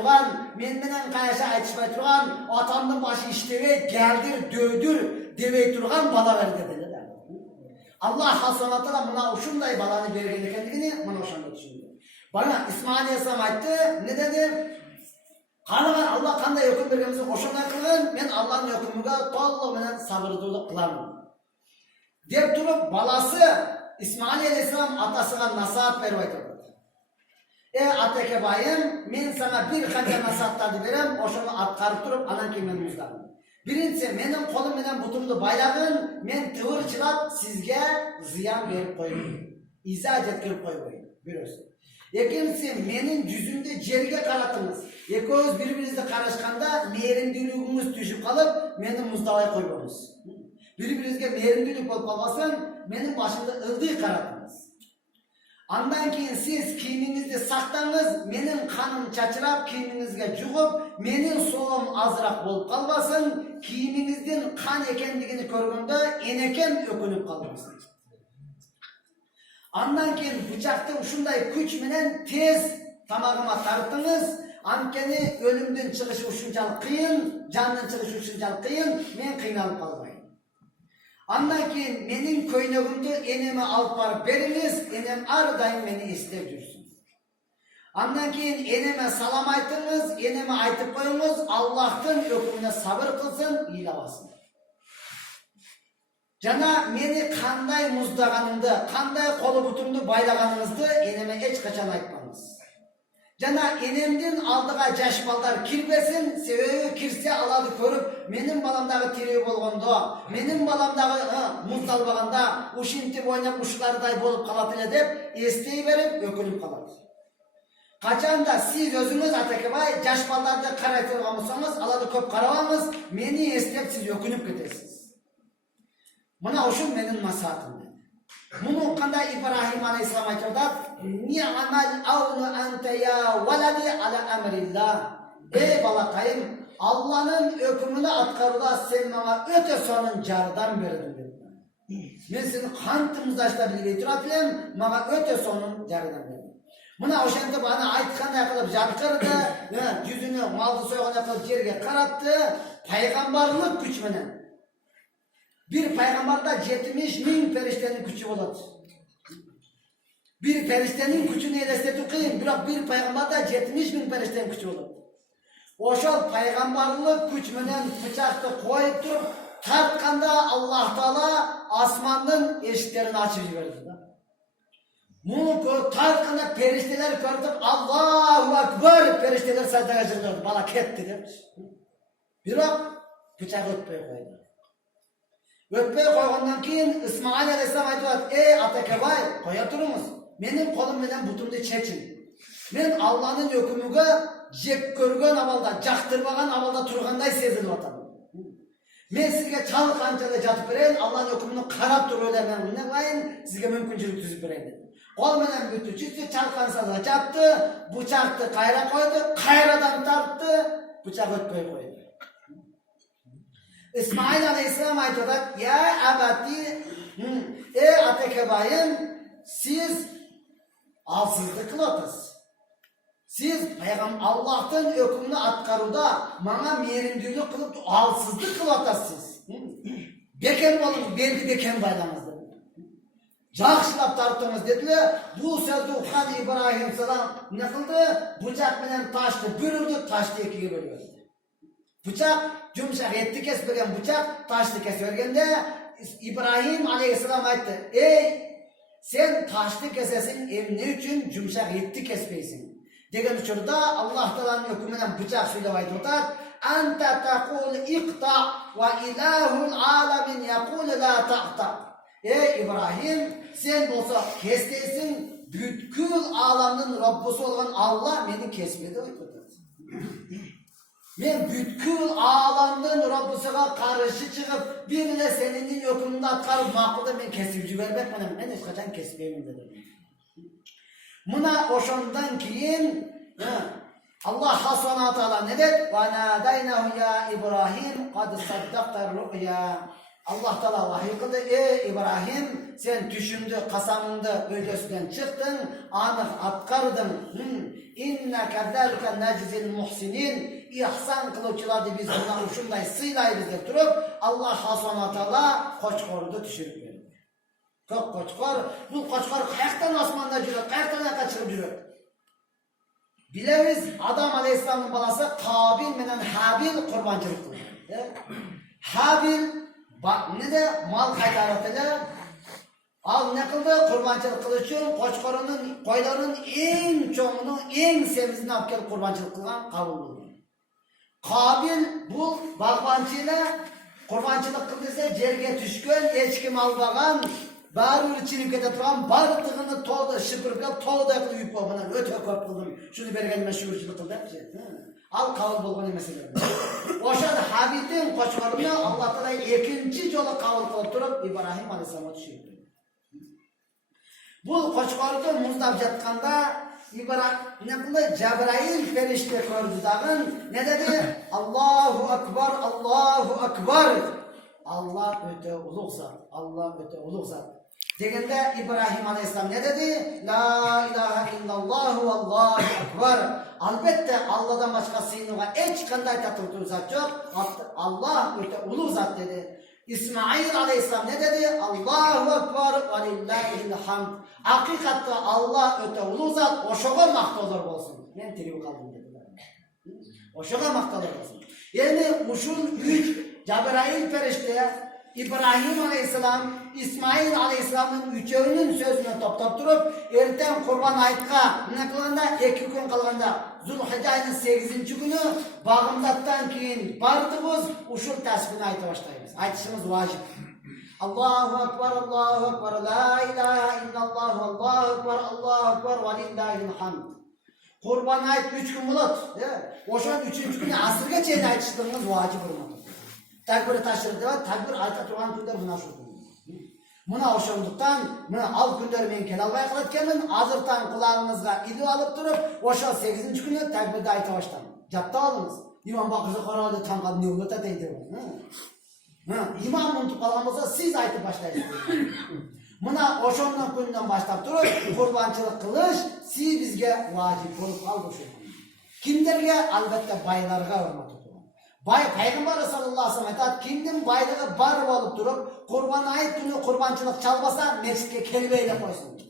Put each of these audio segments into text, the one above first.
turgan, men menen kayşa aytışpay turgan, atamdın başı iştebey, geldir, dövdür debey turgan bala verdi dedi. Allah hasanatı da buna uşunday balanı bergen ekenligini bana uşanda düşündü. Bana İsmail Aleyhisselam aytты, ne dedi? Kanıgan Allah kanday hüküm bergenimizni oşonday kılgın, men Allah'ın hükümüge tolluk menen sabırдуулук kılamın. Dep turup balası İsmail Aleyhisselam atasıga nasihat berip aytdı. Ateke bayım, men sana bir kanca nasihattарды berem, oşonu atkarıp turup anan keyin men muzdagın. Birincisi, menin kolum menen butumdu baylagın, men tıvırçılap sizge ziyan berip koymayın. İza jetkirip koymayın. Birisi. Ekincisi, menin yüzümde jerge karatınız. Ekoz birbirinizde karışkanda mehrimdүүлүгүңүз düşüp kalıp meni muzdabay koymanız. Birbirinizge mehrimdүүлүк bolup kalmasın, menin başımda ıldıy karatınız. Andan keyin siz kiyiminizde saktanız, menin kanım çaçırap kiyiminizge jugup, menin soğum azırak bolup kalmasın, kiyiminizden kan ekendigini körgöndө eneken ökünüp kalmasın. Andan keyin bıçaktı uşunday güç menen tez tamagıma tarttınız, ankeni ölümden çıkışı uşunçalık kıyın, candan çıkışı uşunçalık kıyın, men kıynalıp kalmayın. Andan keyin menin köynөгümdü eneme alıp barıp beriniz, enem ardayım meni istep жүрсүн. Andan keyin eneme salam aytыңыз, eneme aytıp koyuңuz, Allah'tın hükümüne sabır kılsın, iyilavasın. Jana meni kanday muzdaganımdı, kanday kolu butumdu baylaganыңызды eneme hiç kaçan aytmаңыз. Jana enemdin aldıga jaş balдар kirbesin, sebebi kirse aladı körüp, menin balamdagı tiri bolgondo, menin balamdagı muzdalbaganda, uşintip oynap uşlarday bolup kalat ele dep, estey berip, ökünüp kalat. Kaçanda siz özünüz Atakebay, jaş baldardı karaytırgan bolsаңыз, aladı köp karabаңыз, meni estep siz ökünüp ketesiz. Mına uşun menin nasihatım. Bunu kanda İbrahim Aleyhisselam aytırdı. Ni'mal avnu ente ya veladi ala emrillah. Ey balakayım, Allah'ın hükmünü atkarıda sen bana öte sonun jardan berdin dedi. Men seni kantımızdaşta bilgey turapım, bana öte sonun jardan berdin. Mına oşente bana aytkanday kılıp jarkırdı, yüzünü maldı soygan kılıp jerge karattı, paygambarlık güç menen. Bir peygamberda 70.000 periştenin gücü oladı. Bir periştenin gücünü elesteti kıyın, bir peygamberde 70.000 periştenin gücü oladı. Oşol peygamberlik güç menen bıçaktı koyup durup, tartkanda Allah Teala asmanın eşiklerini açıp jiberdi. Bunu tartkanda perişteler gördük, Allahu Ekber perişteler sajdaga jirdi, bala ketti demiş. Biroq bıçak ötpey koydu. Ötpey koygandan keyin İsmail Aleyhisselam aytып, ey Atakebay, koya turunuz. Menin kolum menen butumdu çeçin. Men Allah'ın hükümüge jek körgön abalda, jaktırbagan abalda turganday sezilip atam. Men sizge çal kançada jatıp bereyin, Allah'ın hükümünü karap durup öyle men ne kılayın, sizge mümkünçülük tüzüp bereyin dedi. Kol menen bütü çizdi, çal kançada jattı, bıçaktı kayra koydu, kayradan tarttı, bıçak ötpey koydu. İsmail Aleyhisselam aytdı, ya abati, ey Atakebayım, siz alsızlık kılatız. Siz Allah'tan hükümünü atkaruda bana mehrimdүүлүк kılıp alsızlık kılatasız. Beken bolun, belki beken baylanızdı. Жақшылап tarttınız dediler. Bu sözü ukan İbrahim salam ne kıldı? Bıçak menen taştı, bürürdü, taştı ikiye bölüyordu. Bıçak, yumuşak etli kesmegen bıçak, taşlı kesmegende İbrahim Aleyhisselam aytdı. Ey, sen taşlı kesesin, ne üçün yumuşak etli kesmeysin. Degen uçurda Allah Teala'nın hükmünden bıçak söylep aytdı. Anta taqul iqta ve ilahul alamin yaqul la taqta. Ey İbrahim, sen olsa kesteysin, bütkül alamın Rabbisi olan Allah beni kesmedi aytdı. Men bütkül alamdan Rabbisiga karşı çıkıp birine senin hükmünde atkarıp makılda men kesip jibermek men hiç kaçan kesmeyeyim dedim. Mına oşondan keyin Allah Subhanahu Teala ne dedi? Ve nadaynahu ya İbrahim kad saddaqta ru'ya. Allah Teala vahiy kıldı. Ey İbrahim, sen düşündü, kasamındı, öydesinden çıktın, anık atkardın. İnne kezzelike necizil muhsinin. İhsan kılıççılardı biz bundan uşunday sıylayız deb turup Allah subhanahu taala qo'chqorni tushirib berdi. Ko'p qo'chqor, bu qo'chqor qayerdan osmonda yuradi, qayerdan yoqqa chiqib yuradi? Bilemiz Adam Aleyhisselam'ın balası Kabil menen Habil kurbancılık kıldı. Habil ne de mal kaytarıtıyla al ne kıldı? Kurbancılık kılıç için koylarının en çoğunu, en semizini alıp gelip kurbancılık kılgan kabul oldu. Kabil bu bağbancıyla kurbancılık kıldıysa jerge düşkön, hiç kim almagan, bari çilip kete turan, barıdığını toğda şıpırıp, toğda yakılı yük olmadan öte köp kıldım. Şunu bergenime şuurçılık kıldı. Al kabul bolğan mesele. Oşada Habil'in koçlarına Allah Teala ikinci jolu kabul kılıp turup İbrahim Aleyhisselam'a düşürdü. Bu koçlardı muzdap jatkanda Cebrail ferişte gördü dağın. Ne dedi? Allahu Akbar, Allahu Akbar. Allah öte uluk zat. Allah öte uluk zat. Degende İbrahim Aleyhisselam ne dedi? La ilahe illallah ve Allahu Akbar. Albatta Allah'dan başka sığınığa hiç kanday tatlığı zat yok. Allah öte uluk zat dedi. İsmail Aleyhisselam ne dedi? Allahu Ekber ve lillahil hamd. Hakikatte Allah öte ulu zat, oşoğa maktalar olsun. Ben tiribi kaldım dediler. Oşoğa maktalar olsun. Yani uşun üç Cebrail ferişte İbrahim Aleyhisselam, İsmail Aleyhisselam'ın üçöğünün sözüne toptab durup, erten kurban aytka ne kılanda 2 gün kalganda Zulhicce ayının 8. günü bağımdattan keyin bardığız uşul tasbihini ayta başlayız. Aytışımız vacip. Allahu Ekber, Allahu Ekber, La ilahe illallah, Allahu Ekber, Allahu Ekber ve lillahil hamd. Kurban ayet 3 gün bulut. Oşun 3. günü asırga çeyde aytıştığımız vacip olmadı. Takbir taşırdı ve takbir ayta turgan günler buna şurdu. Buna oşunduktan, buna al günler men kel albay kılatkenmin, azırtan kulağınızga idu alıp durup, oşa 8. günü takbirde ayta baştan. Japta alınız. İmam bakıcı koralı tanqad ne olata deydi. İmam unutup kalgan olsa siz aytıp başlayın. Buna oşondan günden başlap durup, kurbançılık kılış, siz bizge vacip olup kaldı şu. Kimlerge? Albatta baylarga hürmet tutuyor. Bay Peygamber sallallahu aleyhi ve sellem kimdim baylığı bar olup durup kurban ayet günü kurbançılık çalmasa mescitke kelbeyle koysun.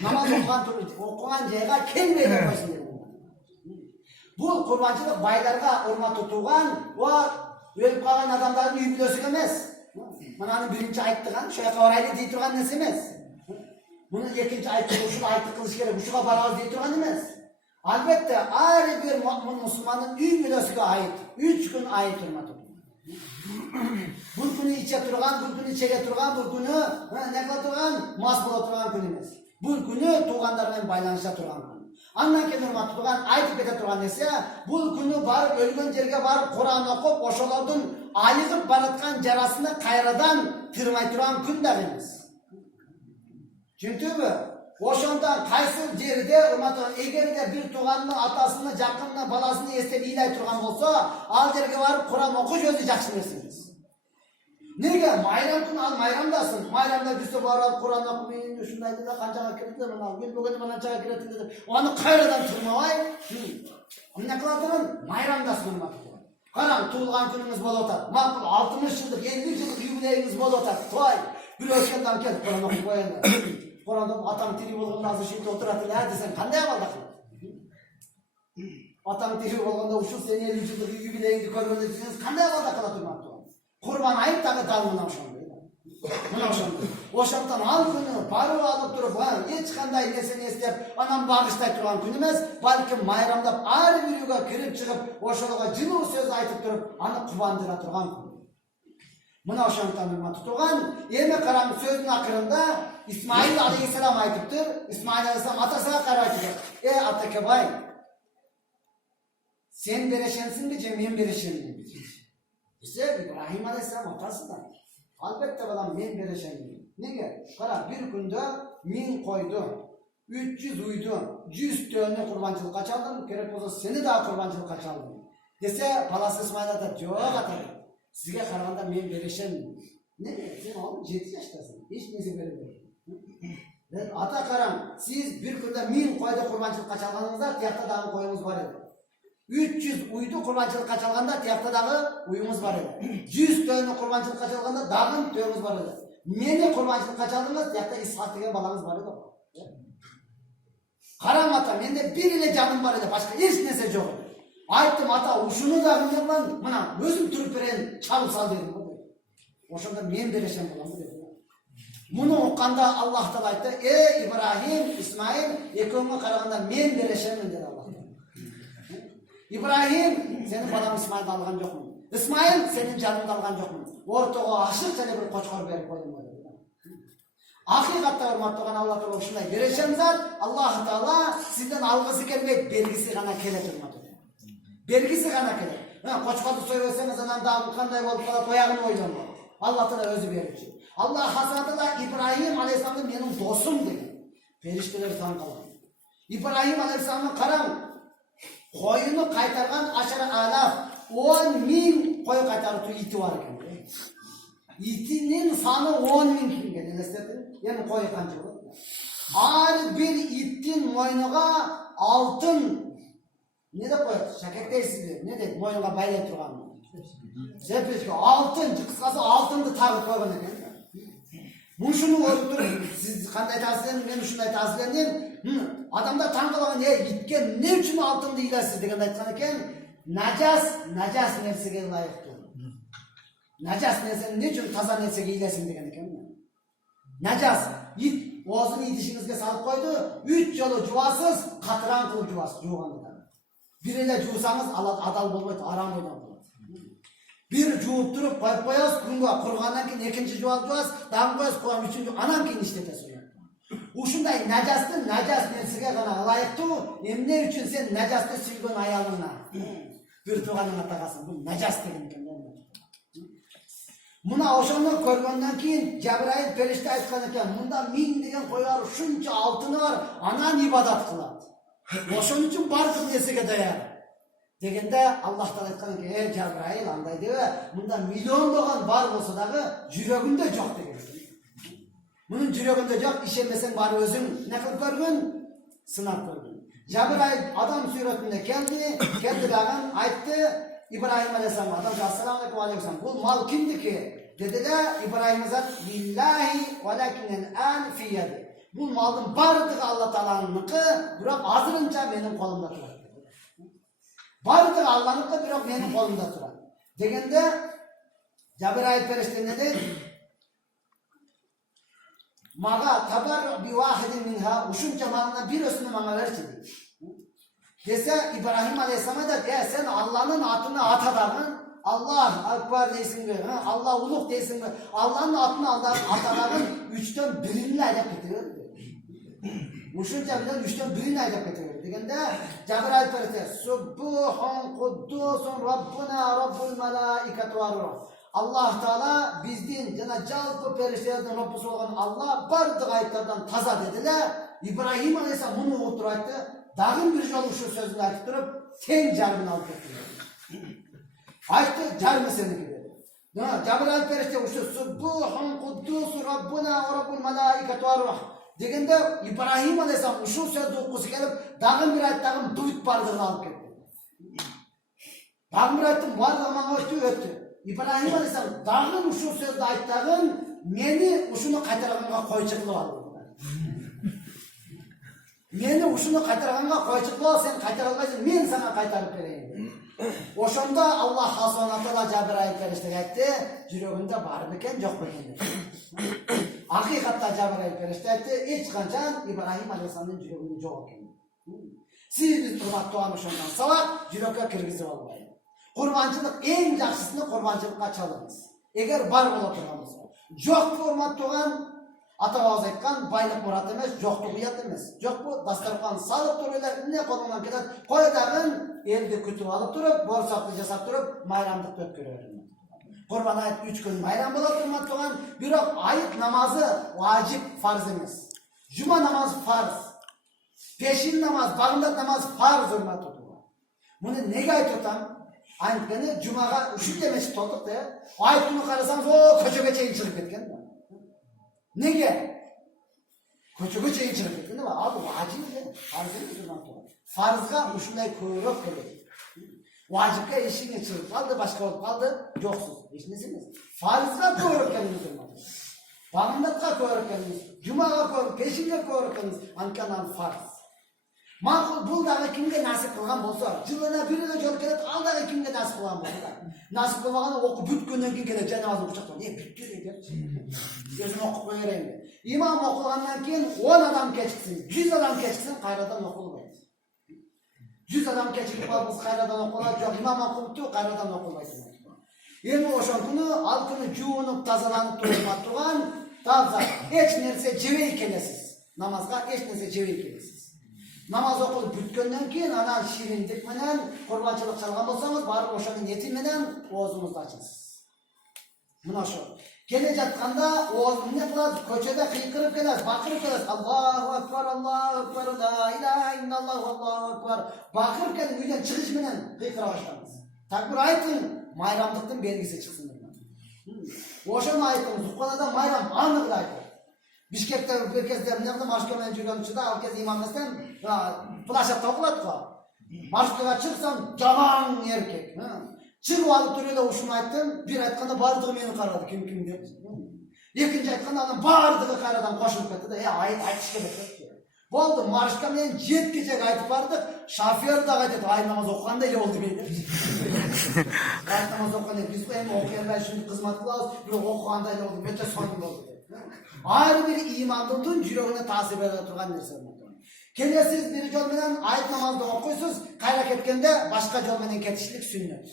Namaz okuyan ceyga kelbeyle koysun. Bu kurbançılık baylarga hürmet tutuğan o ölüp kalan adamların üyülösü emez. Bunun birinci ayettiğen şöyle orayla deyturgan nesi emez. Bunun ikinci ayettiği uşul ayettik kılış gerek uşuğa baraz deyturgan emez. Albatta her bir mu'min Müslümanın üyülösüge ait 3 gün ayet hürmet bu günü içe turgan, bu günü içege turgan, bu günü ne kadar turgan, mas bola turgan gün emez. Bu günü tuğanlarla baylanışa turgan gün. Andan keyin hürmet turgan, aytıp kete turgan ese, bu günü barıp, ölgön jerge barıp, Kur'an okup, oşolardan ayıgıp baratkan jarasını kayradan tırmay turgan gün da emez. Çünkü oşondan kaysı jerde egerde bir tuğanını, atasını, jakınını, balasını estep iylay turgan bolsa, al jerge barıp Kur'an oku jözü jakşı nersiniz. Nege? Mayram günü al mayramdasın. Mayramda düşse barıp Kur'an okumayın, şundaydı da kancağa kiretilir bana. Gül bugün bana çağa kiretilir. Onu kayradan tırmavay. Ne kılatırın? Mayramdasın onu bakıyor. Karan tuğulgan günümüz bol otar. Makul 60 yıllık, 50 yıllık yubileyimiz bol otar. Toy. Bir ölçenden kelip Kur'an okuyup koyanlar. Kur'an'da atam tiri bolğanda azı şimdi oturatın ya desen kanday baldaksın? Atam tiri bolğanda uşul seni 50 yıllık yubileyini koyduğunda deseniz kanday baldak kılatırmaktı. Kurban ayıp tağı talmına oşandı. Buna oşandı. Oşandan al günü, barı alıp durup, hiç kanday nesini istep, anam bağıştay turgan gün emez, balki mayramda her bir yuga kirip çıkıp, oşalığa cılı söz aytıp durup, anı kubandıra turgan gün. Buna oşandan hürmet tutugan, eme karan sözün akırında İsmail Aleyhisselam aytıptır. İsmail Aleyhisselam atasına karartıdır. Atakebay, sen bereşensin mi, men bereşensin mi? İşte İbrahim Aleyhisselam atasıdan. Albatta balam men bereşendim. Nege? Kara bir günde min koydu, 300 uydu, 100 tane kurbancılık çaldım, gerek olsa seni daha kurbancılık çaldım. Dese balası İsmail atar, yok atar. Sizge karaganda men bereşendim. Nege? Sen oğlum 7 yaştasın. Hiç neyse veremiyorum. Ата қараң, сіз бір күнде 1000 қойды құрбаншылыққа шалғаныңызда, тияқтадағы қойыңыз бар еді. 300 үйді құрбаншылыққа шалғанда, тияқтадағы үйіңіз бар еді. 100 түйені құрбаншылыққа шалғанда, дағын түйеңіз бар еді. Мені құрбаншылыққа шалдыңыз, тияқта Исхақ деген балаңыз бар еді. Қараң ата, менде бір еле жаным бар еді, башқа еш нәрсе жоқ еді. Айттым, ата, ушуну да мына өзім тұрып берейін, чалып сал дедім. Ошонда мен берешем боламын деді. Мұны оққанда Аллах Тағала айтты: Ибрахим, Исмаил, екеуіңе қарағанда мен берешемін деді Аллах. Ибрахим, сенің балаң Исмаилді алған жоқпын. Исмаил, сенің жаныңды алған жоқпын. Ортаға ашық және бір қошқар беріп қойдым деді. Ақиқатта урматтаған Алла Тағала ушундай берешем зат, Аллах Тағала сізден алғысы келмейді, бергісі ғана келеді. Бергісі ғана келеді. Қошқарды сойып өсеңіз, анан дагы қандай болып қалады, тояғын ойлама. Алла Тағала өзі беруші. Аллах Хазатыда Ибрахим алейхисаламды менің досым деген. Періштелер таң қалған. Ибрахим алейхисаламны қараң, қойыны қайтарған ашара алаф, 10.000 қой қайтарып иті бар екен. Итінің саны 10.000 келген. Елестетің? Енді қойы қанша болады? Ар бір иттің мойныға алтын не деп қояды? Шәкектейсіз бе? Не дейді? Мойынға байлай тұрған. Сепешке алтын, қысқасы алтынды тағып қойған екен. Мұшыны көріп тұрып, сіз қандай тәсілен, мен ұшындай тәсілен, адамда таң қалған, итке не үшін алтынды иләсіз деген айтқан екен, нәжас нәрсеге лайықты. Нәжас нәрсені не үшін таза нәрсеге иләсің деген екен. Нәжас, ит, оғызын идішіңізге салып қойды, 3 жолы жуасыз, қатыран қылып жуасыз, жуғанда. Бір еле жуысаңыз, адал болмайды, арам болмайды. Bir жуып тұрып, қойып қоясыз, күнге құрғаннан кейін екінші жуып жуасыз, дағы қоясыз, қоям үшінші, анан кейін іштетесіз. Ушундай нәжасты нәжас нәрсеге ғана лайықты, емне үшін сен нәжасты сүйген аялыңа бір туғаныңа тағасың. Бұл нәжас деген екен. Мұна ошоны көргөндөн кейін Жабраил периште айтқан екен, мұнда 1000 деген қойлар ушунча алтыны бар, анан ибадат кылат. Ошон үчүн бардык нерсеге даяр. Дегенде Аллах Тағала айтқан екен, Жабраил андай деуі, мұнда миллиондаған бар болса дағы жүрегінде жоқ деген. Мұның жүрегінде жоқ, ішемесең бар өзің не қылып көргін, сынап көргін. Жабраил адам сүретінде келді дағын айтты, Ибрахим алейхиссалам, адам ассаламу алейкум, бұл мал кімдікі? Деді де Ибрахим азат, лиллахи валакинен ан фияди. Бұл малдың бардығы Алла Тағаланыкі, бірақ азырынша менің қолымда тұрады. Бардығы Алланыкі, бірақ менің қолымда тұрады. Дегенде Жабраил періште не дейді? Маға табар бивахидин минха, ушунча малына бір өсіні маңа верші дейді. Десе Ибрахим алейхиссалам да, сен Алланың атını атадағын, Аллах акбар дейсің бе, Алла ұлық дейсің бе, Алланың атını атадағын 3-тен 1-ін айдап кетер. Ушунча білен 3-тен 1-ін айдап кетер. Дегенде Жабраил періште, Суббухан Куддусун Раббуна Раббул Малаикату Аррух. Аллах Таала биздин жана жалпы периштелердин Раббысы болгон Алла бардык айыптардан таза дедилер. Ибрахим алейхиссалам муну угуп туруп айтты. Дагы бир жолу ушу сөзүн айтып туруп, тең жарымын алып кетти. Айтты, жарымы сеники деди. Жабраил периште ушу Суббухан Куддусу Раббуна Раббул Малаикату Аррух дегенде Ибрахим алейхиссалам ушу сөздү уккусу келип, дагы бир айт, дагы бүт бардыгын алып кетти. Дагы бир айттым, бардыгы мага өттү. Ибрахим алейхиссалам дагы ушу сөздү айттагын, мени ушуну кайтарганга койчу кылып ал. Мені ушуну кайтарганга койчу кылып ал, сен кайтара албайсың, мен сага кайтарып берейин. Ошондо Аллах субхана таала Жабраил периштеге айтты, жүрөгүндө бар бекен, жок бекен. Акыйкатта Жабраил периште айтты, эч качан Ибрахим алейхиссаламдын жүрөгүндө жок экен. Сиз биз урматтаган ошондон сабак жүрөккө киргизип албайт. Kurbançılık en жақсысыны kurbançılıkka çalınız. Eğer var bola turgan bolsa. Жоқ hurmat tuğan ata-babamız aytkan baylık murat emes, жоқту uyat emes. Жоқ bu dastarxan salıp turuylar, ne kolundan kedet, koydağın eldi kütüp alıp turup, borsaklı jasap turup, mayramdık ötkürüyor. Kurban ayet 3 gün mayram bola hurmat tuğan, birok ayet namazı vacip farz emes. Cuma namazı farz. Peşin namaz, bağımdat namaz farz hurmat tuğan. Bunu nege aytıtan? Aytkeni Cuma'ga üşüp meşit tolduk da ya. Ayet günü karasanız o köşöge çeyin çıkıp ketken. Nege? Köçüge çeyin çıkıp ketken var. Abi vacip de farzga uşunday ko'proq keladi. Vacibga ishingga chiqib qoldi, boshqa bo'lib qoldi, yo'qsiz. Hech narsamiz. Farzga ko'proq keladi. Payg'ambarga ko'proq keladi. Jumaga ko'proq, peshinga ko'proq keladi. Ankanan farz. Ma'qul buldagi kimga nasib qilgan bo'lsa, yilina birga jo'r keladi, aldagi kimga nasib qilgan bo'lsa. Nasib qilmagani o'qib bitgundan keyin keladi, namoz o'qishaqdan. Bitdi deydi. O'zim o'qib qo'yaveraymi. İmam o'qigandan keyin 10 odam kechiksin, 100 odam kechiksin, qayerdan o'qilmaydi. 100 odam kechikib qolsa, qayerdan o'qiladi? Yo'q, imom o'qibdi, qayerdan o'qilmaydi. Endi o'sha kuni, al kuni juvinib, tozalanib turgan, toza, hech narsa jevey kelasiz. Namozga hech narsa jevey kelasiz. Namoz o'qilib bitgandan keyin ana shirinlik bilan qurbonchilik qilgan bo'lsangiz, borib o'shaning eti bilan o'zingizni ochasiz. Mana shu. Kele жатқанда o'zini ne qiladi? Ko'chada qiyqirib keladi, baqirib keladi. Allohu akbar, la ilaha illalloh, Allohu akbar. Baqirib kelib uydan chiqish bilan qiyqira boshlamiz. Takbir ayting, mayramlikning belgisi chiqsin degan. O'shani aytamiz, Uqqalada mayram aniq aytadi. Bishkekda bir kezde nima marshga bilan yurgan uchida alkez imomlasdan plashat to'qlatdi. Marshga chiqsam javoon erkak. Çıkıp alıp duruyorlar hoşuma ayttım. Bir aytqanda bardığı meni qaradi, kim deb. Ikinci aytqanda adam bardığı qaradan qo'shilib ketdi. Aytish kerak. Bo'ldi, marshga men 7 kechaga aytib bardik. Shofyor da aytadi, ay namoz o'qiganday bo'ldi deydi. Ay namoz o'qiganday biz ham o'qiganlar shuni xizmat qilamiz, bir o'qiganday bo'ldi, beta so'ng bo'ldi. Har bir iymonning yuragine ta'sir eda turgan narsa. Kelesiz bir yo'l bilan ayet namozda o'qiysiz, qayerga ketganda boshqa yo'l bilan ketishlik sunnat.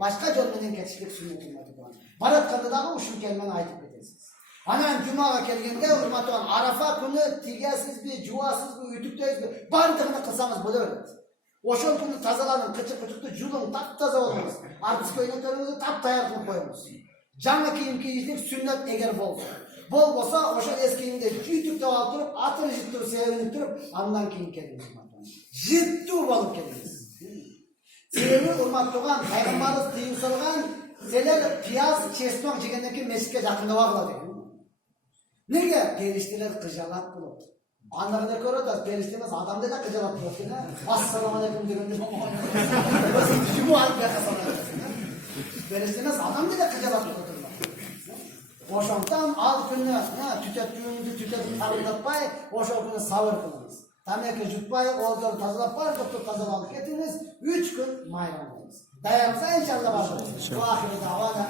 Başka yoldan ketişlik sünnetin var. Baratqanda da uşun kelmeni aytib ketesiz. Anan cumaga kelgende hurmatli Arafa kuni tigasizmi, juvasizmi, ütükteyizmi, bardığını qilsangiz bo'laveradi. O'sha kuni tozalanib, qichiq-qichiqni juving tap-toza bo'lamiz. Artist ko'ylaklarimizni tap-tayyor qilib qo'yamiz. Жаңа kiyim kiyishlik sunnat egar bo'lsa. Bo'lmasa o'sha eski kiyimni ütükda olib turib, atini jittirib, sevinib turib, andan keyin kelamiz. Jittir bo'lib kelamiz. Sebebi hurmatli Peygamberimiz tiyib salgan sizlar piyaz, chesnoq yegandan keyin mesjidga yaqinda boradi. Nega? Perishtalar qijolat bo'ladi. Anlarida ko'radi, perishtalar odamda da qijolat bo'ladi. Assalomu alaykum deganda jumu aytib qasamalar. Perishtalar odamda da qijolat bo'ladi. O'shandan al kunni, tutatib tarbiyatpay, o'sha kunni sabr qilamiz. Tamaki jutpay, o'zini tozalab qo'yib, to'xtab tozalab ketiniz, 3 kun mayram qilamiz. Dayansa inshaalloh boshlaymiz. Bu oxirida avvalo